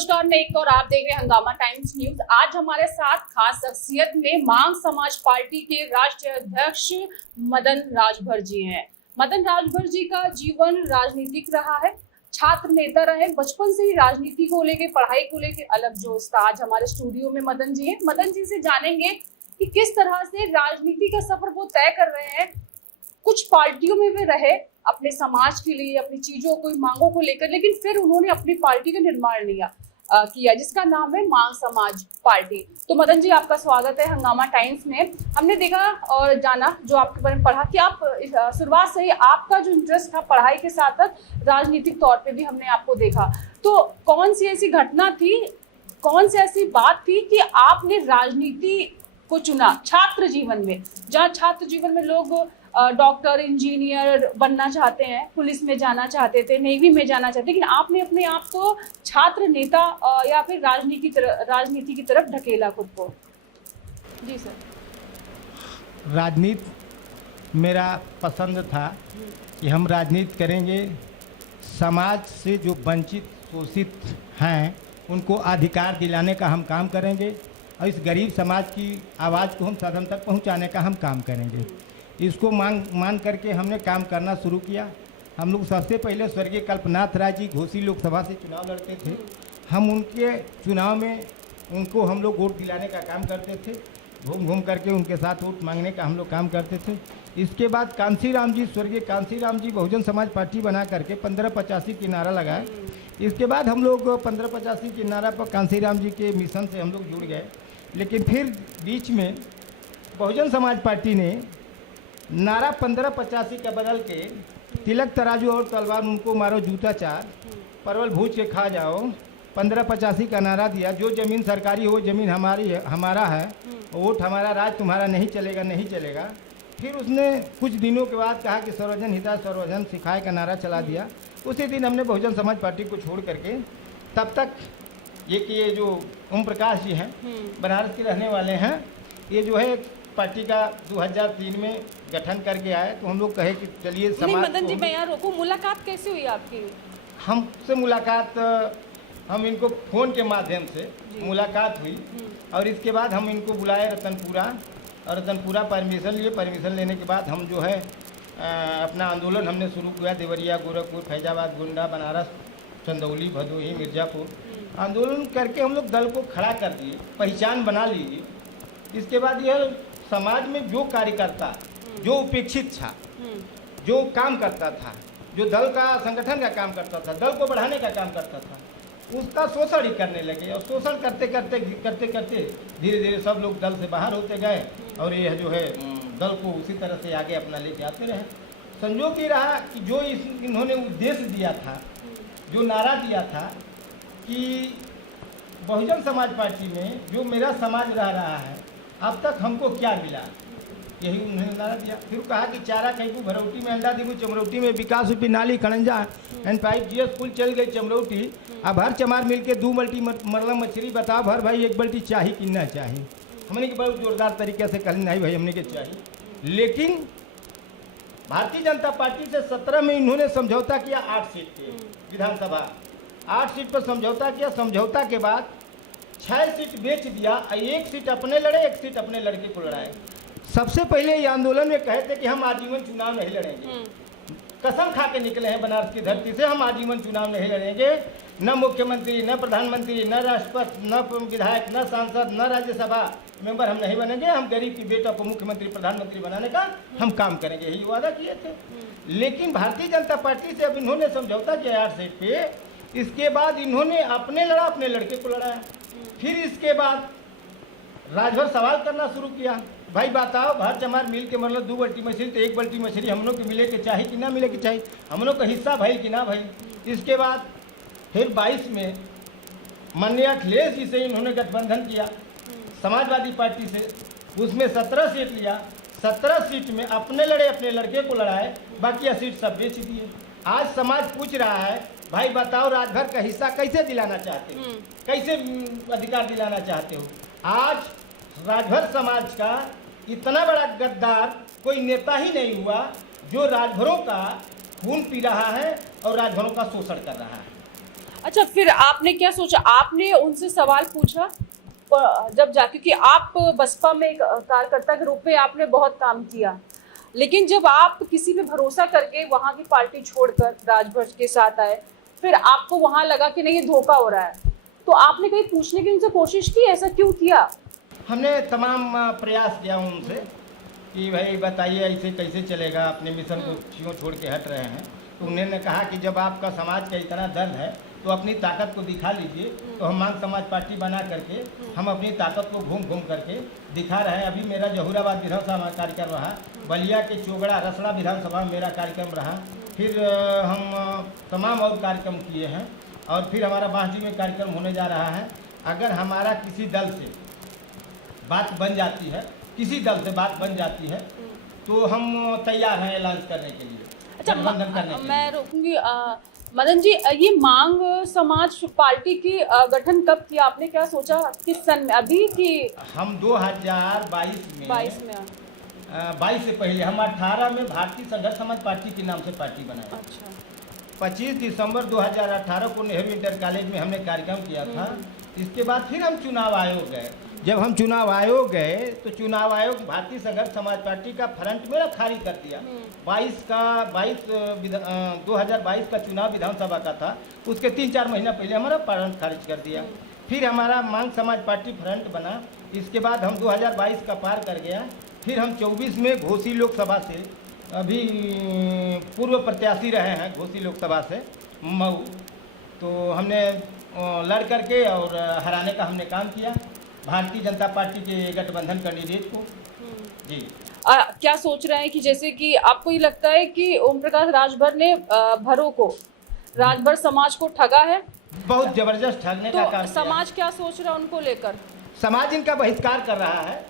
नमस्कार, मैं एक और आप देख रहे हैं हंगामा टाइम्स न्यूज। आज हमारे साथ खास शख्सियत में मांग समाज पार्टी के राष्ट्रीय अध्यक्ष मदन राजभर जी हैं। मदन राजभर जी का जीवन राजनीतिक रहा है, छात्र नेता रहे, बचपन से ही राजनीति को लेके, पढ़ाई को लेके अलग जोश था। आज हमारे स्टूडियो में मदन जी हैं। मदन जी से जानेंगे कि किस तरह से राजनीति का सफर वो तय कर रहे हैं। कुछ पार्टियों में वे रहे अपने समाज के लिए, अपनी चीजों को, मांगों को लेकर, लेकिन फिर उन्होंने अपनी पार्टी का निर्माण किया जिसका नाम है मांग समाज पार्टी। तो मदन जी, आपका स्वागत है हंगामा टाइम्स में। हमने देखा और जाना, जो आपके बारे में पढ़ा कि आप शुरुआत से ही आपका जो इंटरेस्ट था पढ़ाई के साथ साथ राजनीतिक तौर पे भी हमने आपको देखा। तो कौन सी ऐसी घटना थी, कौन सी ऐसी बात थी कि आपने राजनीति को चुना छात्र जीवन में, जहाँ छात्र जीवन में लोग डॉक्टर, इंजीनियर बनना चाहते हैं, पुलिस में जाना चाहते थे, नेवी में जाना चाहते, लेकिन आपने अपने आप को छात्र नेता या फिर राजनीति की तरफ ढकेला खुद को? जी सर। राजनीति मेरा पसंद था कि हम राजनीति करेंगे, समाज से जो वंचित शोषित हैं उनको अधिकार दिलाने का हम काम करेंगे और इस गरीब समाज की आवाज़ को हम सदन तक पहुंचाने का हम काम करेंगे। इसको मान करके हमने काम करना शुरू किया। हम लोग सबसे पहले स्वर्गीय कल्पनाथ राय जी घोसी लोकसभा से चुनाव लड़ते थे। हम उनके चुनाव में उनको हम लोग वोट दिलाने का काम करते थे, घूम घूम करके उनके साथ वोट मांगने का हम लोग काम करते थे। इसके बाद कांसीराम जी, स्वर्गीय कांसीराम जी बहुजन समाज पार्टी बना करके 1585 की नारा लगाए। इसके बाद हम लोग 1585 की नारा पर कांसीराम जी के मिशन से हम लोग जुड़ गए। लेकिन फिर बीच में बहुजन समाज पार्टी ने नारा 1585 का बदल के तिलक तराजू और तलवार उनको मारो जूता चार, परवल भूज के खा जाओ, 1585 का नारा दिया। जो ज़मीन सरकारी हो, ज़मीन हमारी है, हमारा है, वोट हमारा, राज तुम्हारा नहीं चलेगा, नहीं चलेगा। फिर उसने कुछ दिनों के बाद कहा कि सर्वजन हिताय सर्वजन सिखाए का नारा चला दिया। उसी दिन हमने बहुजन समाज पार्टी को छोड़ करके, तब तक ये जो ओम प्रकाश जी हैं, बनारस के रहने वाले हैं, ये जो है पार्टी का 2003 में गठन करके आए। तो हम लोग कहे कि चलिए समाज। मदन जी, मैं यहाँ रोकूं, मुलाकात कैसे हुई आपकी? हमसे मुलाकात, हम इनको फ़ोन के माध्यम से मुलाकात हुई और इसके बाद हम इनको बुलाए रतनपुरा, और रतनपुरा परमिशन लिए। परमिशन लेने के बाद हम जो है अपना आंदोलन हमने शुरू किया। देवरिया, गोरखपुर, फैजाबाद, गोंडा, बनारस, चंदौली, भदोही, मिर्ज़ापुर आंदोलन करके हम लोग दल को खड़ा कर दिए, पहचान बना ली। इसके बाद यह समाज में जो कार्यकर्ता, जो उपेक्षित था, जो काम करता था, जो दल का संगठन का काम करता था, दल को बढ़ाने का काम करता था, उसका शोषण ही करने लगे। और शोषण करते करते धीरे धीरे सब लोग दल से बाहर होते गए और यह जो है दल को उसी तरह से आगे अपना लेके आते रहे। संयोग ये रहा कि जो इन्होंने उद्देश्य दिया था, जो नारा दिया था कि बहुजन समाज पार्टी में जो मेरा समाज रह रहा है, अब तक हमको क्या मिला, यही उन्होंने नारा दिया। फिर कहा कि चारा कहीं भरौटी में, अंडा दीबू चमरौटी में, विकास रूपी नाली खड़ंजा एंड पाइप जीएस पुल चल गई चमरौटी। अब हर चमार मिल के 2 बल्टी मरला मछली, बताओ भर भाई 1 बल्टी चाहिए कि ना चाहिए। हमने के बहुत जोरदार तरीके से कहा नहीं भाई हमने के चाहिए। लेकिन भारतीय जनता पार्टी से 17 में इन्होंने समझौता किया 8 सीट पे विधानसभा, 8 सीट पर समझौता किया। समझौता के बाद 6 सीट बेच दिया, 1 सीट अपने लड़े, 1 सीट अपने लड़के को लड़ाए। सबसे पहले ये आंदोलन में कहे थे कि हम आजीवन चुनाव नहीं लड़ेंगे। कसम खा के निकले हैं बनारस की धरती से, हम आजीवन चुनाव नहीं लड़ेंगे। न मुख्यमंत्री, न प्रधानमंत्री, न राष्ट्रपति, न विधायक, न सांसद, न राज्यसभा मेंबर हम नहीं बनेंगे। हम गरीब की बेटा को मुख्यमंत्री, प्रधानमंत्री बनाने का हम काम करेंगे, यही वादा किए थे। लेकिन भारतीय जनता पार्टी से अब इन्होंने समझौता किया 8 सीट पे। इसके बाद इन्होंने अपने लड़ा, अपने लड़के को लड़ाया। फिर इसके बाद राजभर सवाल करना शुरू किया, भाई बताओ भर चमार मिल के मतलब 2 बल्टी मछली, तो 1 बल्टी मछली हम लोग को मिले के चाहिए कि ना मिले के चाहिए, हम लोग का हिस्सा भाई कि ना भाई। इसके बाद फिर 22 में माननीय अखिलेश जी से इन्होंने गठबंधन किया समाजवादी पार्टी से, उसमें 17 सीट लिया। 17 सीट में अपने लड़े, अपने लड़के को लड़ाए, बाकी सीट सब बेच दिए। आज समाज पूछ रहा है, भाई बताओ राजभर का हिस्सा कैसे दिलाना चाहते हो, कैसे अधिकार दिलाना चाहते हो। आज राजभर समाज का इतना बड़ा गद्दार कोई नेता ही नहीं हुआ जो राजभरों का खून पी रहा है और राजभरों का शोषण कर रहा है। अच्छा, फिर आपने क्या सोचा? आपने उनसे सवाल पूछा जब जा, क्योंकि आप बसपा में एक कार्यकर्ता के रूप में आपने बहुत काम किया, लेकिन जब आप किसी पे भरोसा करके वहाँ की पार्टी छोड़कर राजभर के साथ आए, फिर आपको वहाँ लगा कि नहीं ये धोखा हो रहा है, तो आपने कहीं पूछने की उनसे कोशिश की, ऐसा क्यों किया? हमने तमाम प्रयास किया उनसे कि भाई बताइए ऐसे कैसे चलेगा, अपने मिशन को क्यों छोड़ के हट रहे हैं। तो उन्होंने कहा कि जब आपका समाज का इतना दर्द है तो अपनी ताकत को दिखा लीजिए। तो हम मांग समाज पार्टी बना करके हम अपनी ताकत को घूम घूम करके दिखा रहे हैं। अभी मेरा जहूराबाद विधानसभा में कार्यक्रम रहा, बलिया के चोगड़ा रसड़ा विधानसभा में मेरा कार्यक्रम रहा, फिर हम तमाम और कार्यक्रम किए हैं और फिर हमारा बांसडी में कार्यक्रम होने जा रहा है। अगर हमारा किसी दल से बात बन जाती है, किसी दल से बात बन जाती है तो हम तैयार हैं ऐलान करने के लिए। अच्छा, गठबंधन करने के लिए। मैं रोकूंगी। मदन जी, ये मांग समाज पार्टी की गठन कब किया आपने? क्या सोचा किस सन में? अभी कि हम 2022 में 22 से पहले हम 18 में भारतीय संघर्ष समाज पार्टी के नाम से पार्टी बनाए। अच्छा, 25 दिसंबर 2018 को नेहरू इंटर कॉलेज में हमने कार्यक्रम किया था। इसके बाद फिर हम चुनाव आयोग गए। जब हम चुनाव आयोग गए तो चुनाव आयोग भारतीय संघर्ष समाज पार्टी का फ्रंट मेरा खारिज कर दिया। 2022 का चुनाव विधानसभा का था, उसके 3-4 महीना पहले हमारा फ्रंट खारिज कर दिया। फिर हमारा मांग समाज पार्टी फ्रंट बना। इसके बाद हम 2022 का पार कर गया। फिर हम 24 में घोसी लोकसभा से अभी पूर्व प्रत्याशी रहे हैं, घोसी लोकसभा से मऊ। तो हमने लड़ करके और हराने का हमने काम किया भारतीय जनता पार्टी के गठबंधन कैंडिडेट को। जी, क्या सोच रहे हैं कि जैसे कि आपको ये लगता है कि ओम प्रकाश राजभर ने राजभर समाज को ठगा है? बहुत जबरदस्त ठगने का काम तो समाज क्या सोच रहा है उनको लेकर? समाज इनका बहिष्कार कर रहा है।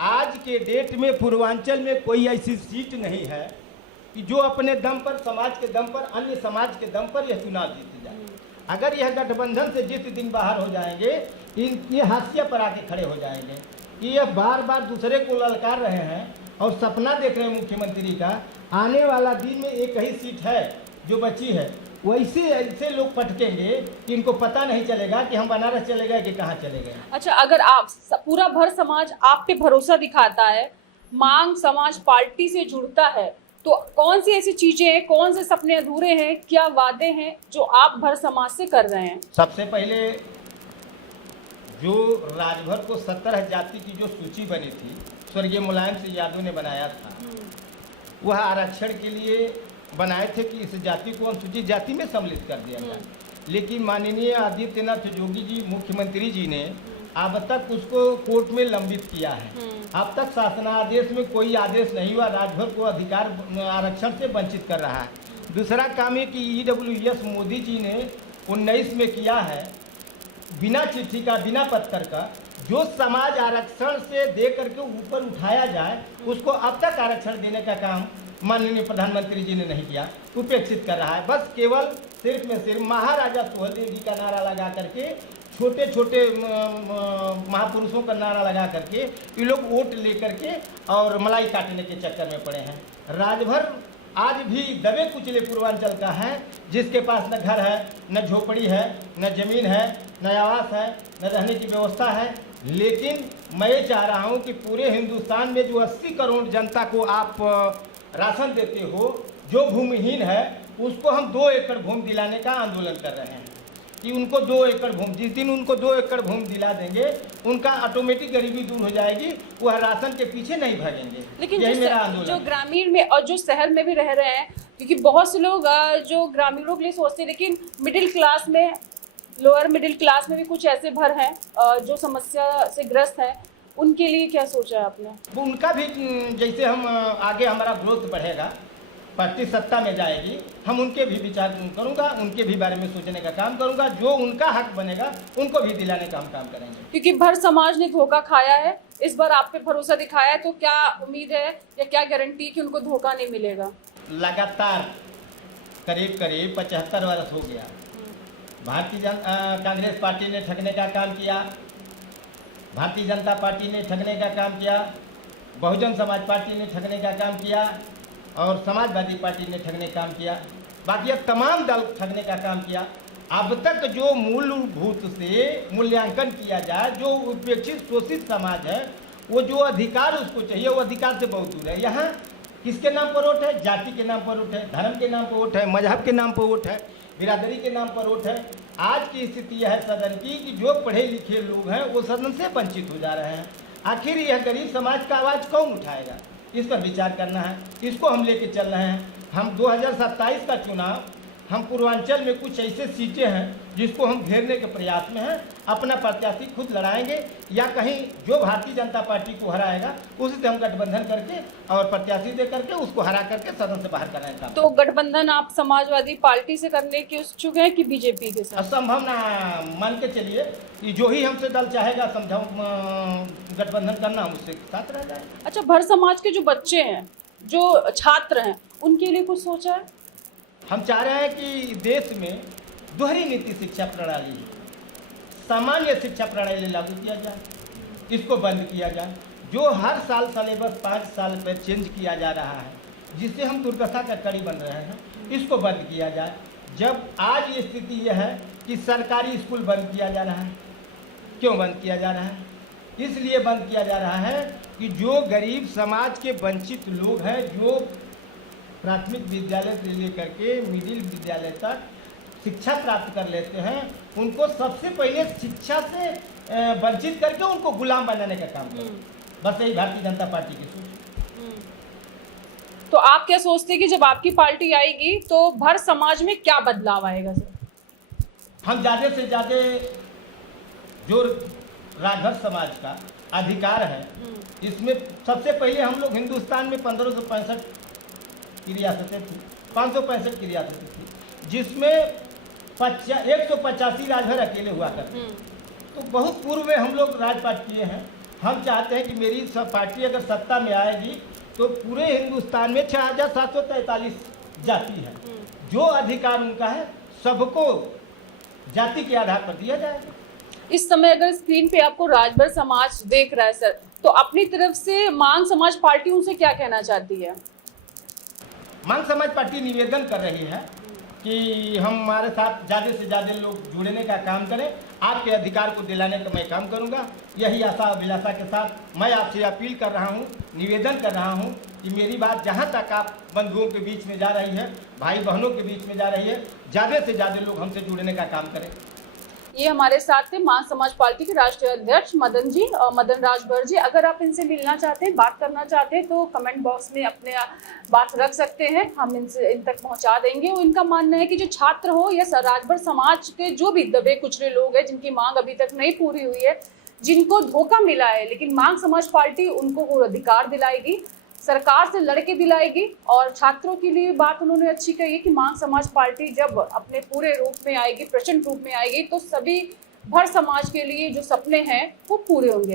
आज के डेट में पूर्वांचल में कोई ऐसी सीट नहीं है कि जो अपने दम पर, समाज के दम पर, अन्य समाज के दम पर यह चुनाव जीत जाए। अगर यह गठबंधन से जिस दिन बाहर हो जाएंगे, ये हाशिया पर आके खड़े हो जाएंगे कि ये बार बार दूसरे को ललकार रहे हैं और सपना देख रहे हैं मुख्यमंत्री का। आने वाला दिन में एक ही सीट है जो बची है, वैसे ऐसे लोग पटकेंगे कि इनको पता नहीं चलेगा कि हम बनारस चले गए कि कहाँ चले गए। अच्छा, अगर आप पूरा भर समाज आप पे भरोसा दिखाता है, मांग समाज पार्टी से जुड़ता है, तो कौन सी ऐसी चीजें हैं, कौन से सपने अधूरे हैं, क्या वादे हैं जो आप भर समाज से कर रहे हैं? सबसे पहले जो राजभर को 17 जाति की जो सूची बनी थी, स्वर्गीय मुलायम सिंह यादव ने बनाया था, वह आरक्षण के लिए बनाए थे कि इस जाति को अनुसूचित जाति में सम्मिलित कर दिया जाए। लेकिन माननीय आदित्यनाथ जोगी जी, मुख्यमंत्री जी ने अब तक उसको कोर्ट में लंबित किया है। अब तक शासनादेश में कोई आदेश नहीं हुआ, राजभर को अधिकार आरक्षण से वंचित कर रहा है। दूसरा काम है कि EWS मोदी जी ने 19 में किया है, बिना चिट्ठी का, बिना पत्र का, जो समाज आरक्षण से दे करके ऊपर उठाया जाए उसको अब तक आरक्षण देने का काम माननीय प्रधानमंत्री जी ने नहीं किया, उपेक्षित कर रहा है। बस केवल सिर्फ में सिर्फ महाराजा सुहेलदेव जी का नारा लगा करके, छोटे छोटे महापुरुषों का नारा लगा करके ये लोग वोट ले करके और मलाई काटने के चक्कर में पड़े हैं। राजभर आज भी दबे कुचले पूर्वांचल का है, जिसके पास न घर है, न झोपड़ी है, न जमीन है, न आवास है, न रहने की व्यवस्था है। लेकिन मैं ये चाह रहा हूँ कि पूरे हिंदुस्तान में जो 80 करोड़ जनता को आप राशन देते हो, जो भूमिहीन है उसको हम 2 एकड़ भूमि दिलाने का आंदोलन कर रहे हैं कि उनको 2 एकड़ भूमि, जिस दिन उनको 2 एकड़ भूमि दिला देंगे उनका ऑटोमेटिक गरीबी दूर हो जाएगी, वह राशन के पीछे नहीं भागेंगे। लेकिन यही मेरा आंदोलन जो ग्रामीण में और जो शहर में भी रह रहे हैं, क्योंकि बहुत से लोग जो ग्रामीणों के लिए सोचते हैं, लेकिन मिडिल क्लास में, लोअर मिडिल क्लास में भी कुछ ऐसे भर हैं जो समस्या से ग्रस्त हैं, उनके लिए क्या सोचा है आपने? वो उनका भी, जैसे हम आगे हमारा ग्रोथ बढ़ेगा, पार्टी सत्ता में जाएगी, हम उनके भी विचार करूंगा, उनके भी बारे में सोचने का काम करूंगा, जो उनका हक बनेगा उनको भी दिलाने का हम काम करेंगे। क्योंकि भर समाज ने धोखा खाया है, इस बार आप पे भरोसा दिखाया है, तो क्या उम्मीद है या क्या गारंटी कि उनको धोखा नहीं मिलेगा? लगातार करीब 75 वर्ष हो गया भारतीय कांग्रेस पार्टी ने ठगने का काम किया, भारतीय जनता पार्टी ने ठगने का काम किया, बहुजन समाज पार्टी ने ठगने का काम किया और समाजवादी पार्टी ने ठगने का काम किया। बाकी अब तमाम दल ठगने का काम किया। अब तक जो मूलभूत से मूल्यांकन किया जाए, जो उपेक्षित शोषित समाज है, वो जो अधिकार उसको चाहिए वो अधिकार से बहुत दूर है। यहाँ किसके नाम पर वोट है? जाति के नाम पर वोट है, धर्म के नाम पर वोट है, मजहब के नाम पर वोट है, बिरादरी के नाम पर वोट है। आज की स्थिति यह है सदन की कि जो पढ़े लिखे लोग हैं वो सदन से वंचित हो जा रहे हैं। आखिर यह गरीब समाज का आवाज़ कौन उठाएगा? इस पर विचार करना है, इसको हम लेके चल रहे हैं। हम 2027 का चुनाव, हम पूर्वांचल में कुछ ऐसे सीटें हैं जिसको हम घेरने के प्रयास में हैं। अपना प्रत्याशी खुद लड़ाएंगे या कहीं जो भारतीय जनता पार्टी को हराएगा उसी से हम गठबंधन करके और प्रत्याशी दे करके उसको हरा करके सदन से बाहर कराएंगे। तो गठबंधन आप समाजवादी पार्टी से करने के इच्छुक हैं कि बीजेपी के साथ? असंभव ना मान के चलिए कि जो ही हमसे दल चाहेगा समझाओ गठबंधन करना, हम उससे साथ रह जाए। अच्छा, भर समाज के जो बच्चे हैं, जो छात्र हैं, उनके लिए कुछ सोचा है? हम चाह रहे हैं कि देश में दोहरी नीति शिक्षा प्रणाली, सामान्य शिक्षा प्रणाली लागू किया जाए, इसको बंद किया जाए। जो हर साल सिलेबस 5 साल पर चेंज किया जा रहा है, जिससे हम दुर्दशा का कड़ी बन रहे हैं, इसको बंद किया जाए। जब आज ये स्थिति यह है कि सरकारी स्कूल बंद किया जा रहा है, क्यों बंद किया जा रहा है? इसलिए बंद किया जा रहा है कि जो गरीब समाज के वंचित लोग हैं, जो प्राथमिक विद्यालय से लेकर के मिडिल विद्यालय तक शिक्षा प्राप्त कर लेते हैं, उनको सबसे पहले शिक्षा से वंचित करके उनको गुलाम बनाने का काम करें। बस यही भारतीय जनता पार्टी की सोच। तो आप क्या सोचते हैं कि जब आपकी पार्टी आएगी तो भर समाज में क्या बदलाव आएगा सर? हम ज़्यादा से ज़्यादा जो राजभर समाज का अधिकार है, इसमें सबसे पहले हम लोग हिंदुस्तान में 1565 की रियासतें थी, 565 की रियासतें थी, जिसमें 185 राजभर अकेले हुआ करते। तो बहुत पूर्व में हम लोग राजपाट किए हैं। हम चाहते हैं कि मेरी सब पार्टी अगर सत्ता में आएगी तो पूरे हिंदुस्तान में 6743 जाति है। जो अधिकार उनका है सबको जाति के आधार पर दिया जाएगा। इस समय अगर स्क्रीन पे आपको राजभर समाज देख रहा है सर, तो अपनी तरफ से मांग समाज पार्टी उनसे क्या कहना चाहती है? मांग समाज पार्टी निवेदन कर रही है कि हमारे साथ ज़्यादा से ज़्यादा लोग जुड़ने का काम करें, आपके अधिकार को दिलाने का मैं काम करूंगा। यही आशा अभिलाषा के साथ मैं आपसे अपील कर रहा हूं, निवेदन कर रहा हूं कि मेरी बात जहां तक आप बंधुओं के बीच में जा रही है, भाई बहनों के बीच में जा रही है, ज़्यादा से ज़्यादा लोग हमसे जुड़ने का काम करें। ये हमारे साथ थे मां समाज पार्टी के राष्ट्रीय अध्यक्ष मदन जी और मदन राजभर जी। अगर आप इनसे मिलना चाहते हैं, बात करना चाहते हैं तो कमेंट बॉक्स में अपने बात रख सकते हैं, हम इन तक पहुंचा देंगे। और इनका मानना है कि जो छात्र हो या राजभर समाज के जो भी दबे कुचले लोग हैं, जिनकी मांग अभी तक नहीं पूरी हुई है, जिनको धोखा मिला है, लेकिन मांग समाज पार्टी उनको वो अधिकार दिलाएगी, सरकार से लड़के दिलाएगी। और छात्रों के लिए बात उन्होंने अच्छी कही है कि मांग समाज पार्टी जब अपने पूरे रूप में आएगी, प्रचंड रूप में आएगी, तो सभी भर समाज के लिए जो सपने हैं वो पूरे होंगे।